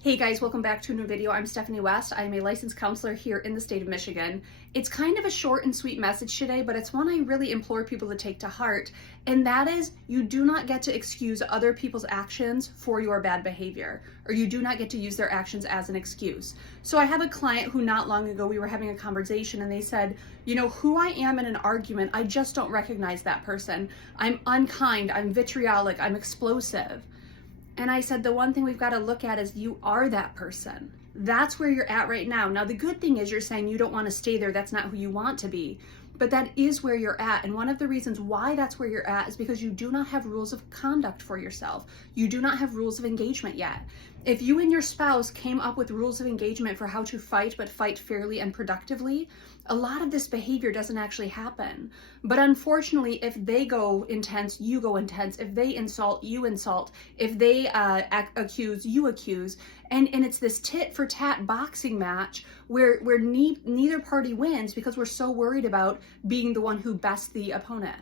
Hey guys, welcome back to a new video. I'm Stephanie West. I'm a licensed counselor here in the state of Michigan. It's kind of a short and sweet message today, but it's one I really implore people to take to heart, and that is you do not get to excuse other people's actions for your bad behavior, or you do not get to use their actions as an excuse. So I have a client who not long ago we were having a conversation and they said, you know, who I am in an argument, I just don't recognize that person. I'm unkind, I'm vitriolic, I'm explosive. And I said, the one thing we've got to look at is you are that person. That's where you're at right now. Now, the good thing is you're saying you don't want to stay there. That's not who you want to be. But that is where you're at. And one of the reasons why that's where you're at is because you do not have rules of conduct for yourself. You do not have rules of engagement yet. If you and your spouse came up with rules of engagement for how to fight, but fight fairly and productively, a lot of this behavior doesn't actually happen. But unfortunately, if they go intense, you go intense. If they insult, you insult. If they accuse, you accuse. And it's this tit for tat boxing match where neither party wins because we're so worried about being the one who bests the opponent.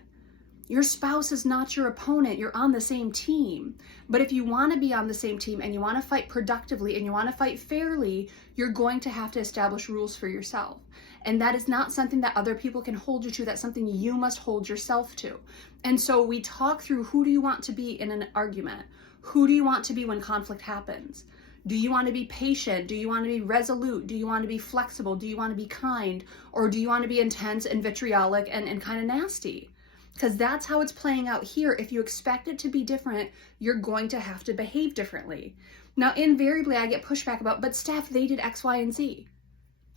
Your spouse is not your opponent. You're on the same team. But if you want to be on the same team and you want to fight productively and you want to fight fairly, you're going to have to establish rules for yourself. And that is not something that other people can hold you to. That's something you must hold yourself to. And so we talk through, who do you want to be in an argument? Who do you want to be when conflict happens? Do you want to be patient? Do you want to be resolute? Do you want to be flexible? Do you want to be kind? Or do you want to be intense and vitriolic and kind of nasty? Because that's how it's playing out here. If you expect it to be different, you're going to have to behave differently. Now, invariably, I get pushback about, but Steph, they did X, Y, and Z.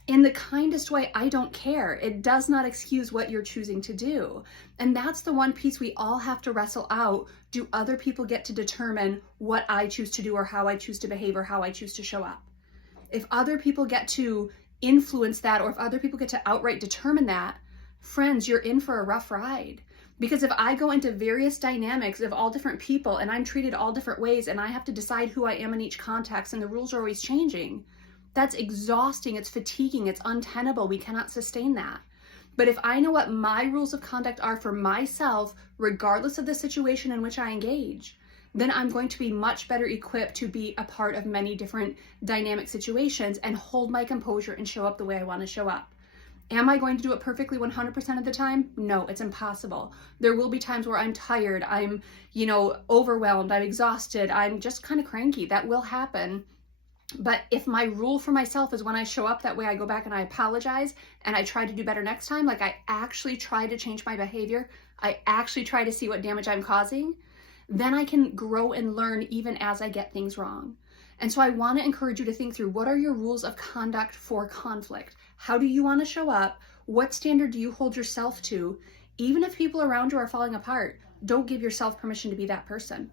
In the kindest way, I don't care. It does not excuse what you're choosing to do. And that's the one piece we all have to wrestle out. Do other people get to determine what I choose to do or how I choose to behave or how I choose to show up? If other people get to influence that, or if other people get to outright determine that, friends, you're in for a rough ride. Because if I go into various dynamics of all different people and I'm treated all different ways and I have to decide who I am in each context and the rules are always changing, that's exhausting, it's fatiguing, it's untenable. We cannot sustain that. But if I know what my rules of conduct are for myself, regardless of the situation in which I engage, then I'm going to be much better equipped to be a part of many different dynamic situations and hold my composure and show up the way I want to show up. Am I going to do it perfectly 100% of the time? No, it's impossible. There will be times where I'm tired, I'm, overwhelmed, I'm exhausted, I'm just kind of cranky. That will happen. But if my rule for myself is when I show up that way, I go back and I apologize and I try to do better next time, like I actually try to change my behavior, I actually try to see what damage I'm causing, then I can grow and learn even as I get things wrong. And so I want to encourage you to think through, what are your rules of conduct for conflict? How do you want to show up? What standard do you hold yourself to? Even if people around you are falling apart, don't give yourself permission to be that person.